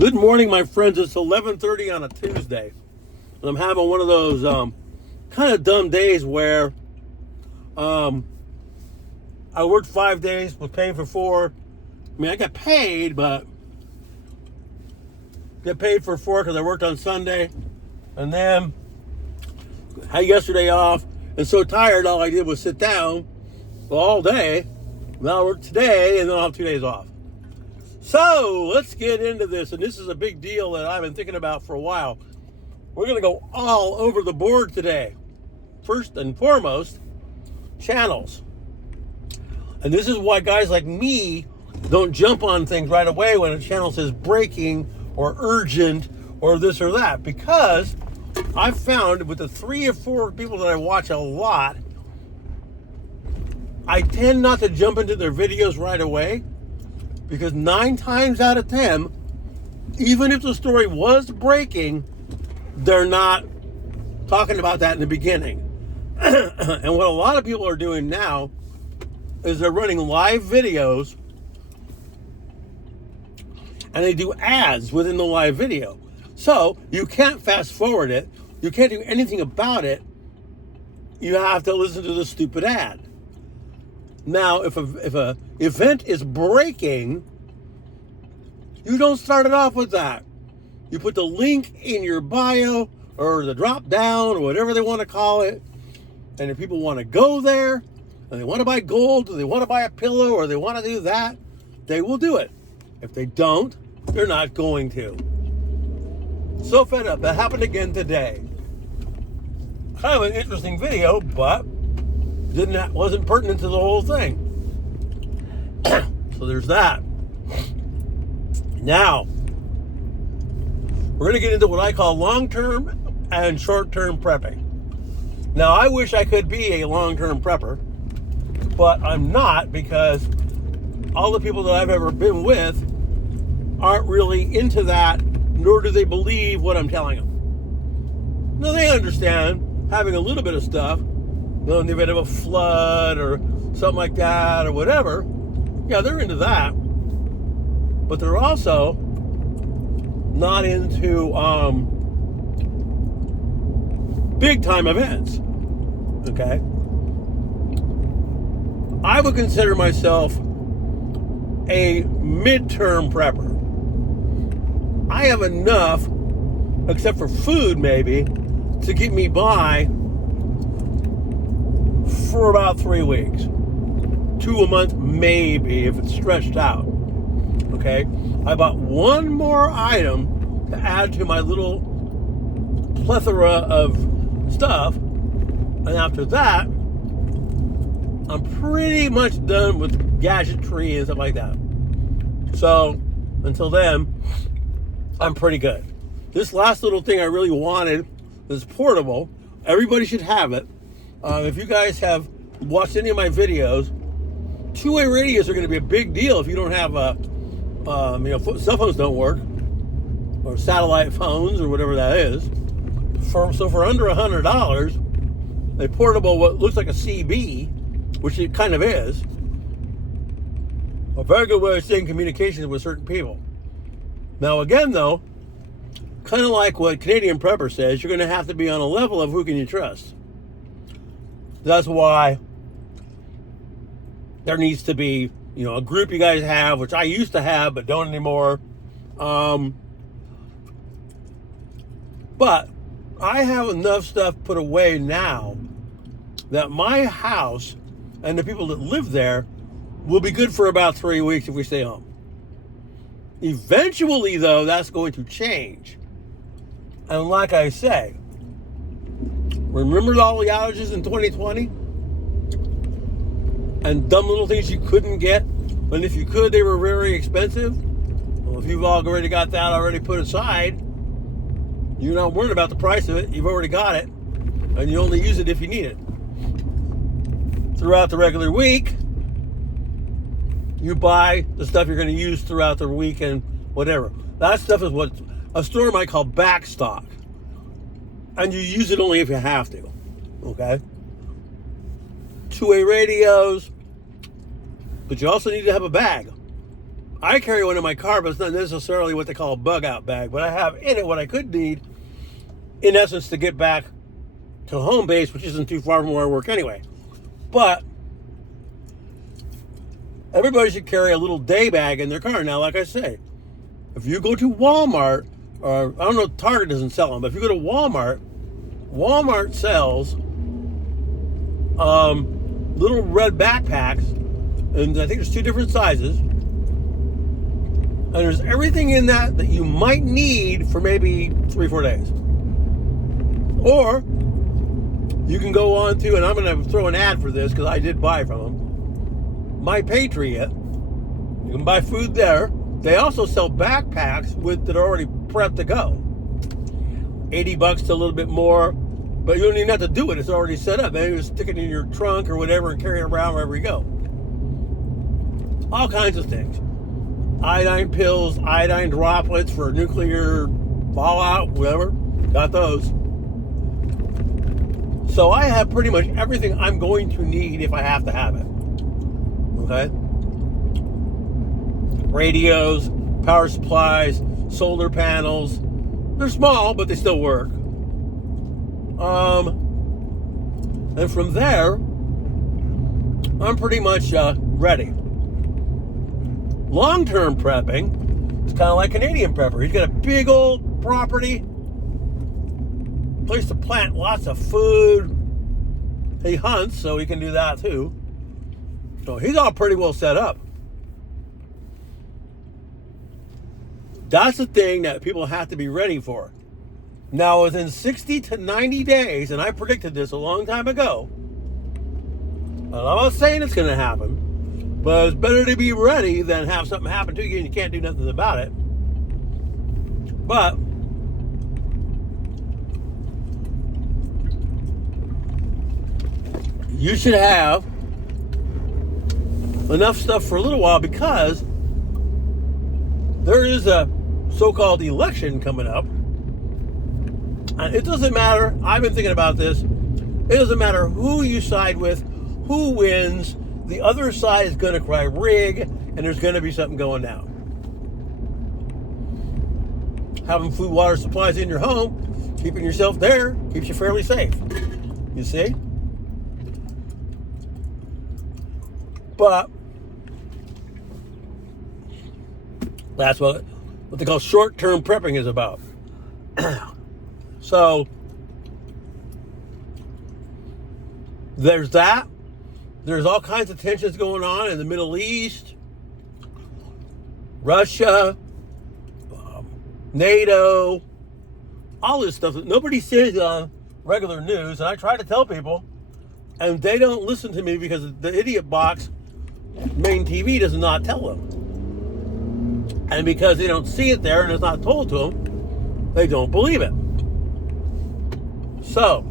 Good morning, my friends. It's 11:30 on a Tuesday, and I'm having one of those kind of dumb days where I worked 5 days, was paying for 4. I mean, I got paid, but got paid for 4 because I worked on Sunday, and then had yesterday off, and so tired. All I did was sit down all day. Now I work today, and then I'll have 2 days off. So let's get into this, and this is a big deal that I've been thinking about for a while. We're going to go all over the board today. First and foremost, channels. And this is why guys like me don't jump on things right away when a channel says breaking or urgent or this or that, because I've found with the 3 or 4 people that I watch a lot, I tend not to jump into their videos right away. Because 9 times out of 10, even if the story was breaking, they're not talking about that in the beginning. And what a lot of people are doing now is they're running live videos and they do ads within the live video. So you can't fast forward it. You can't do anything about it. You have to listen to the stupid ad. Now, if a event is breaking, you don't start it off with that. You put the link in your bio or the drop down or whatever they want to call it. And if people want to go there and they want to buy gold or they want to buy a pillow or they want to do that, they will do it. If they don't, they're not going to. So fed up. That happened again today. Kind of an interesting video, but wasn't pertinent to the whole thing. So there's that. Now, we're going to get into what I call long-term and short-term prepping. Now, I wish I could be a long-term prepper, but I'm not, because all the people that I've ever been with aren't really into that, nor do they believe what I'm telling them. Now, they understand having a little bit of stuff, in the event of a flood or something like that or whatever. Yeah, they're into that. But they're also not into big time events. Okay? I would consider myself a midterm prepper. I have enough, except for food maybe, to keep me by for about 3 weeks. 2 a month, maybe, if it's stretched out. Okay? I bought one more item to add to my little plethora of stuff. And after that, I'm pretty much done with gadgetry and stuff like that. So, until then, I'm pretty good. This last little thing I really wanted is portable. Everybody should have it. If you guys have watched any of my videos, two-way radios are going to be a big deal if you don't have cell phones don't work, or satellite phones, or whatever that is. So for under $100, a portable, what looks like a CB, which it kind of is, a very good way of staying in communications with certain people. Now again, though, kind of like what Canadian Prepper says, you're going to have to be on a level of who can you trust. That's why there needs to be, a group you guys have, which I used to have, but don't anymore. But I have enough stuff put away now that my house and the people that live there will be good for about 3 weeks if we stay home. Eventually, though, that's going to change. And like I say, remember all the outages in 2020? And dumb little things you couldn't get? And if you could, they were very expensive. Well, if you've already got that already put aside, you're not worried about the price of it. You've already got it. And you only use it if you need it. Throughout the regular week, you buy the stuff you're going to use throughout the week and whatever. That stuff is what a store might call back stock. And you use it only if you have to. Okay? Two-way radios. But you also need to have a bag. I carry one in my car, but it's not necessarily what they call a bug out bag. But I have in it what I could need, in essence, to get back to home base, which isn't too far from where I work anyway. But everybody should carry a little day bag in their car. Now, like I say, if you go to Walmart, or I don't know, Target doesn't sell them, but if you go to Walmart, Walmart sells little red backpacks, and I think there's 2 different sizes. And there's everything in that you might need for maybe 3-4 days. Or you can go on to, and I'm going to throw an ad for this because I did buy from them, My Patriot. You can buy food there. They also sell backpacks that are already prepped to go. $80 to a little bit more, but you don't even have to do it. It's already set up. Then you just stick it in your trunk or whatever and carry it around wherever you go. All kinds of things. Iodine pills, iodine droplets for nuclear fallout, whatever. Got those. So I have pretty much everything I'm going to need if I have to have it. Okay? Radios, power supplies, solar panels. They're small, but they still work. And from there, I'm pretty much ready. Long-term prepping, it's kind of like Canadian prepper. He's got a big old property, place to plant lots of food. He hunts, so he can do that too. So he's all pretty well set up. That's the thing that people have to be ready for. Now, within 60 to 90 days, and I predicted this a long time ago, and I'm not saying it's going to happen, but it's better to be ready than have something happen to you and you can't do nothing about it. But you should have enough stuff for a little while, because there is a so-called election coming up. And it doesn't matter. I've been thinking about this. It doesn't matter who you side with, who wins. The other side is going to cry rig, and there's going to be something going down. Having food, water, supplies in your home, keeping yourself there, keeps you fairly safe. You see? But that's what they call short-term prepping is about. So there's that. There's all kinds of tensions going on in the Middle East, Russia, NATO, all this stuff that nobody sees on regular news. And I try to tell people, and they don't listen to me because the idiot box, main TV, does not tell them. And because they don't see it there and it's not told to them, they don't believe it. So,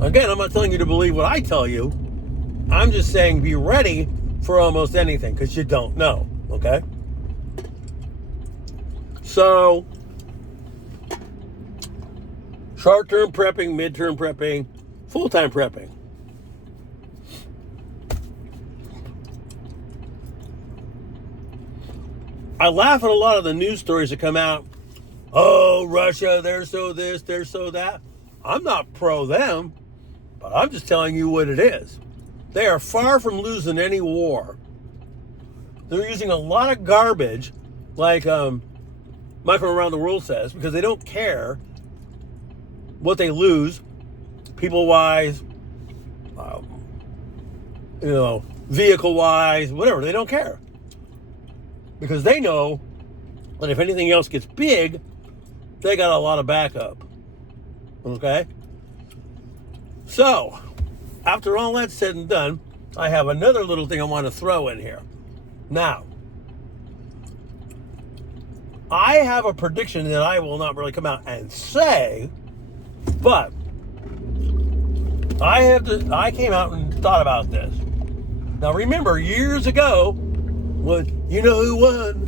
again, I'm not telling you to believe what I tell you. I'm just saying be ready for almost anything, because you don't know, okay? So, short-term prepping, mid-term prepping, full-time prepping. I laugh at a lot of the news stories that come out. Oh, Russia, they're so this, they're so that. I'm not pro them, but I'm just telling you what it is. They are far from losing any war. They're using a lot of garbage, like Michael Around the World says, because they don't care what they lose, people-wise, vehicle-wise, whatever. They don't care. Because they know that if anything else gets big, they got a lot of backup. Okay? So, after all that's said and done, I have another little thing I want to throw in here. Now, I have a prediction that I will not really come out and say, but I came out and thought about this. Now, remember, years ago, when you know who won,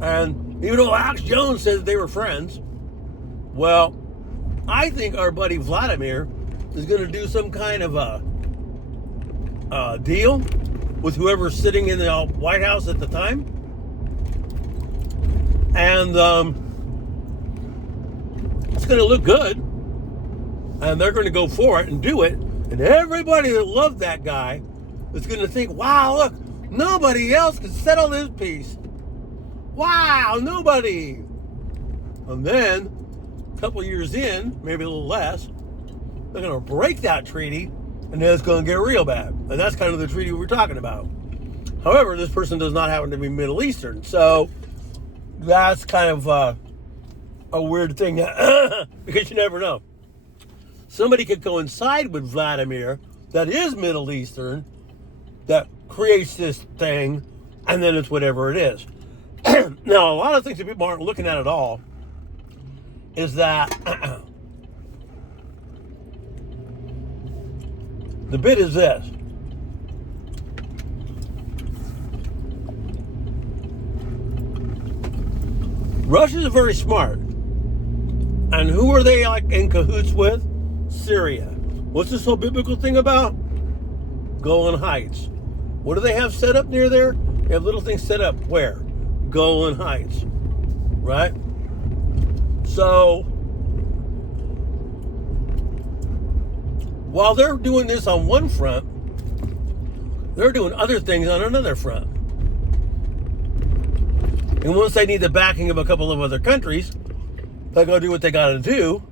and even though Alex Jones said that they were friends, well, I think our buddy Vladimir is going to do some kind of deal with whoever's sitting in the White House at the time. And it's going to look good. And they're going to go for it and do it. And everybody that loved that guy is going to think, wow, look, nobody else can settle this peace. Wow, nobody. And then, a couple years in, maybe a little less, they're going to break that treaty, and then it's going to get real bad. And that's kind of the treaty we're talking about. However, this person does not happen to be Middle Eastern, so that's kind of a weird thing, because you never know. Somebody could coincide with Vladimir that is Middle Eastern, that creates this thing, and then it's whatever it is. Now, a lot of things that people aren't looking at all is that the bit is this. Russians are very smart. And who are they like in cahoots with? Syria. What's this whole biblical thing about? Golan Heights. What do they have set up near there? They have little things set up where? Golan Heights. Right? So, while they're doing this on one front, they're doing other things on another front. And once they need the backing of a couple of other countries, they go do what they got to do.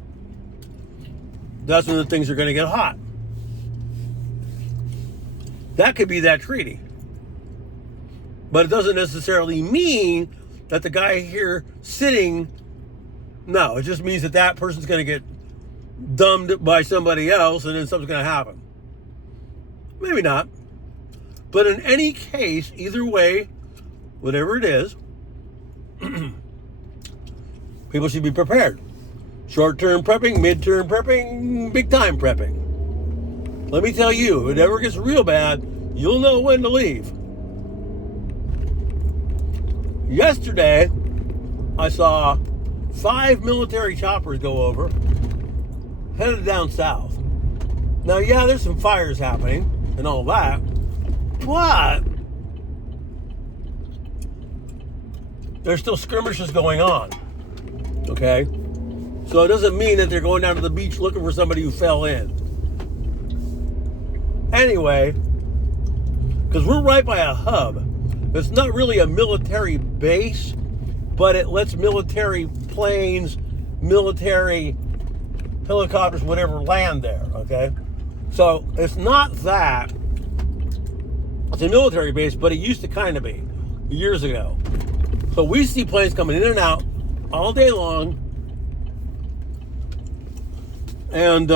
That's when the things are going to get hot. That could be that treaty. But it doesn't necessarily mean that the guy here sitting, no, it just means that that person's going to get dumbed by somebody else and then something's going to happen. Maybe not. But in any case, either way, whatever it is, people should be prepared. Short-term prepping, mid-term prepping, big-time prepping. Let me tell you, if it ever gets real bad, you'll know when to leave. Yesterday, I saw 5 military choppers go over, headed down south. Now, yeah, there's some fires happening and all that, but there's still skirmishes going on, okay? So it doesn't mean that they're going down to the beach looking for somebody who fell in. Anyway, because we're right by a hub. It's not really a military base, but it lets military planes, military helicopters, whatever, land there, okay? So it's not that. It's a military base, but it used to kind of be years ago. So we see planes coming in and out all day long. And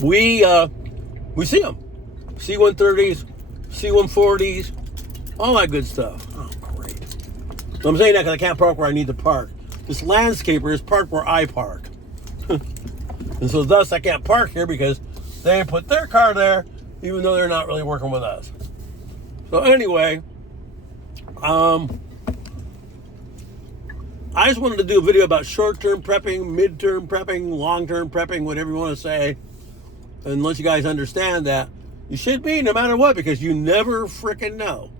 we see them. C-130s, C-140s, all that good stuff. Oh, great. So I'm saying that because I can't park where I need to park. This landscaper is parked where I park. And so thus I can't park here because they put their car there, even though they're not really working with us. So anyway, I just wanted to do a video about short-term prepping, mid-term prepping, long-term prepping, whatever you want to say, and let you guys understand that you should be no matter what, because you never freaking know.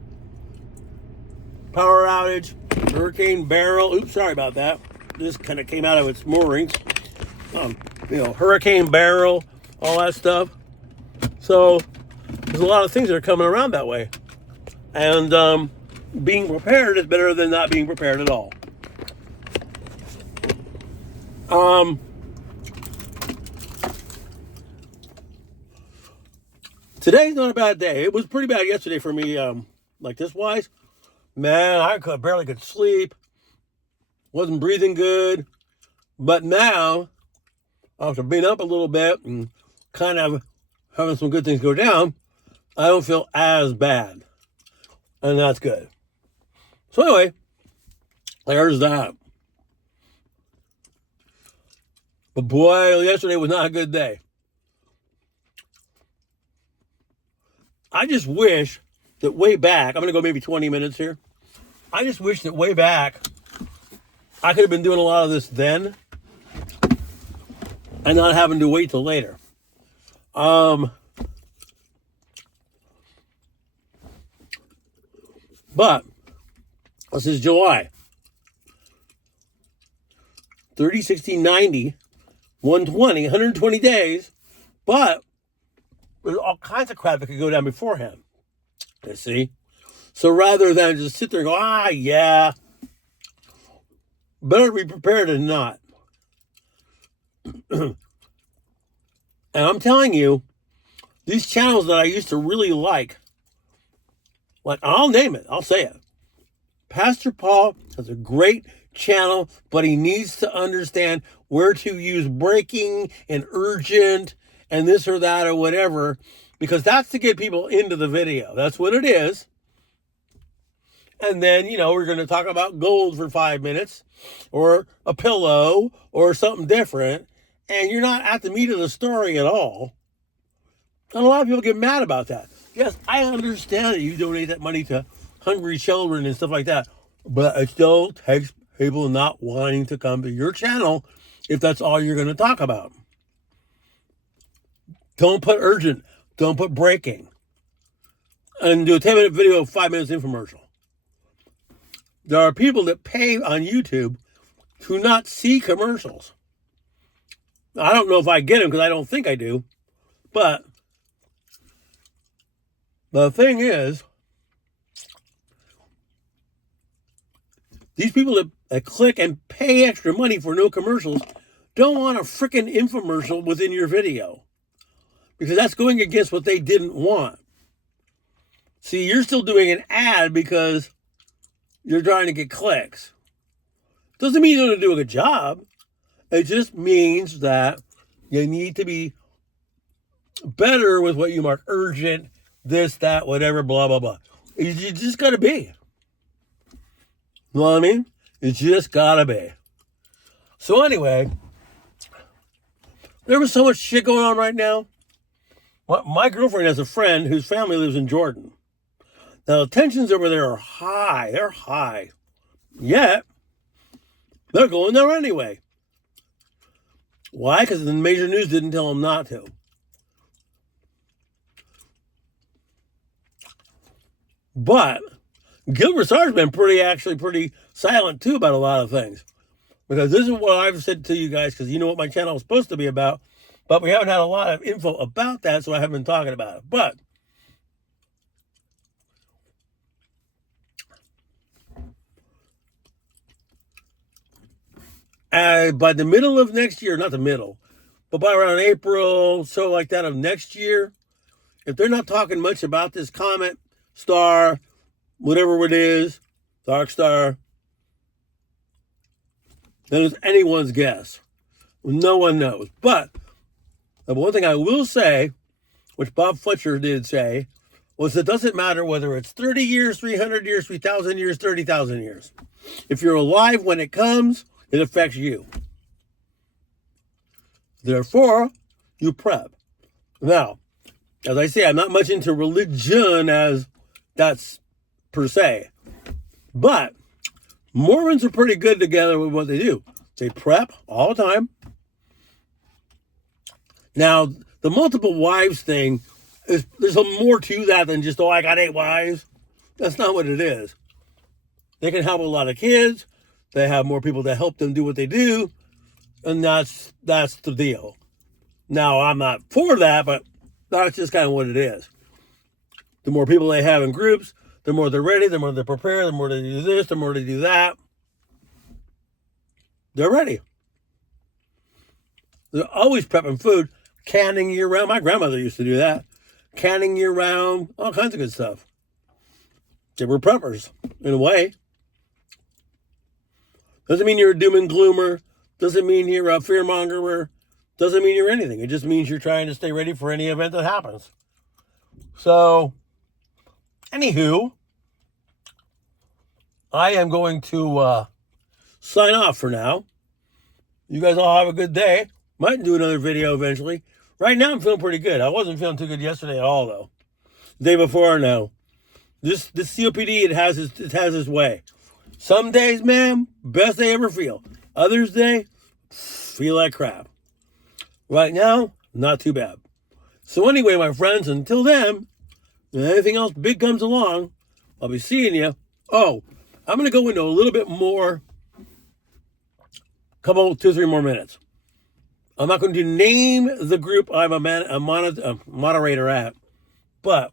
Power outage, Hurricane Beryl. Oops, sorry about that. This kind of came out of its moorings. Hurricane Beryl, all that stuff. So there's a lot of things that are coming around that way. And being prepared is better than not being prepared at all. Today's not a bad day. It was pretty bad yesterday for me, like this wise. Man, I barely could sleep. Wasn't breathing good. But now, after being up a little bit and kind of having some good things go down, I don't feel as bad. And that's good. So anyway, there's that. But boy, yesterday was not a good day. I just wish that way back, I'm going to go maybe 20 minutes here. I just wish that way back, I could have been doing a lot of this then. and not having to wait till later. But this is July. 30, 60, 90, 120, 120 days. But there's all kinds of crap that could go down beforehand. You see? So rather than just sit there and go, yeah, better be prepared than not. And I'm telling you, these channels that I used to really like, I'll name it, I'll say it. Pastor Paul has a great channel, but he needs to understand where to use breaking and urgent and this or that or whatever, because that's to get people into the video. That's what it is. And then, we're going to talk about gold for 5 minutes or a pillow or something different. And you're not at the meat of the story at all. And a lot of people get mad about that. Yes, I understand that you donate that money to hungry children and stuff like that. But it still takes people not wanting to come to your channel if that's all you're going to talk about. Don't put urgent. Don't put breaking. And do a 10-minute video, 5 minutes infomercial. There are people that pay on YouTube to not see commercials. I don't know if I get them because I don't think I do. But the thing is, these people that click and pay extra money for no commercials don't want a freaking infomercial within your video, because that's going against what they didn't want. See, you're still doing an ad because you're trying to get clicks. Doesn't mean you're going to do a good job. It just means that you need to be better with what you mark urgent, this, that, whatever, blah, blah, blah. You just got to be. You know what I mean? You just got to be. So anyway, there was so much shit going on right now. My girlfriend has a friend whose family lives in Jordan. Now, the tensions over there are high. They're high. Yet, they're going there anyway. Why? Because the major news didn't tell them not to. But Gil Broussard's been pretty silent too about a lot of things. Because this is what I've said to you guys, because you know what my channel is supposed to be about. But we haven't had a lot of info about that, so I haven't been talking about it. But by the middle of next year, not the middle, but by around April, so like that of next year, if they're not talking much about this comet, star, whatever it is, dark star, then it's anyone's guess. No one knows. But the one thing I will say, which Bob Fletcher did say, was it doesn't matter whether it's 30 years, 300 years, 3,000 years, 30,000 years. If you're alive when it comes, it affects you. Therefore, you prep. Now, as I say, I'm not much into religion as that's per se. But Mormons are pretty good together with what they do. They prep all the time. Now, the multiple wives thing, there's more to that than just, I got 8 wives. That's not what it is. They can have a lot of kids. They have more people to help them do what they do. And that's the deal. Now, I'm not for that, but that's just kind of what it is. The more people they have in groups, the more they're ready, the more they're prepared, the more they do this, the more they do that. They're ready. They're always prepping food, canning year round. My grandmother used to do that. Canning year round, all kinds of good stuff. They were preppers, in a way. Doesn't mean you're a doom and gloomer. Doesn't mean you're a fearmongerer. Doesn't mean you're anything. It just means you're trying to stay ready for any event that happens. So, anywho, I am going to sign off for now. You guys all have a good day. Might do another video eventually. Right now, I'm feeling pretty good. I wasn't feeling too good yesterday at all, though. The day before, no. This COPD, it has its way. Some days, man, best day ever feel. Others day, feel like crap. Right now, not too bad. So anyway, my friends, until then, if anything else big comes along, I'll be seeing you. Oh, I'm going to go into a little bit more, couple, 2-3 more minutes. I'm not going to name the group I'm a moderator at, but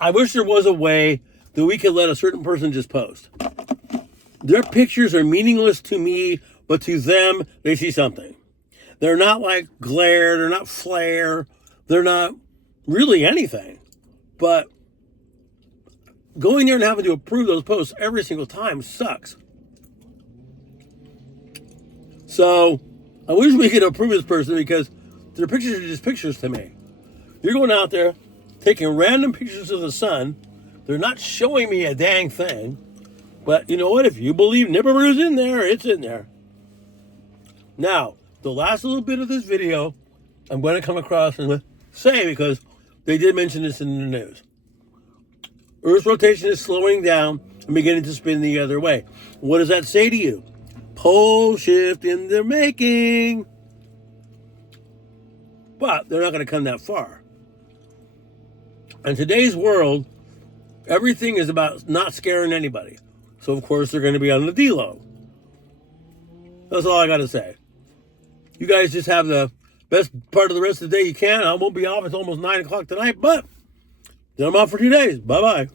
I wish there was a way that we could let a certain person just post. Their pictures are meaningless to me, but to them, they see something. They're not like glare, they're not flare, they're not really anything. But going there and having to approve those posts every single time sucks. So I wish we could approve this person because their pictures are just pictures to me. You're going out there taking random pictures of the sun. They're not showing me a dang thing. But you know what? If you believe Nibiru's in there, it's in there. Now, the last little bit of this video, I'm going to come across and say, because they did mention this in the news. Earth's rotation is slowing down and beginning to spin the other way. What does that say to you? Pole shift in the making. But they're not going to come that far. In today's world, everything is about not scaring anybody. So, of course, they're going to be on the D-Lo. That's all I got to say. You guys just have the best part of the rest of the day you can. I won't be off until almost 9 o'clock tonight, but then I'm off for 2 days. Bye-bye.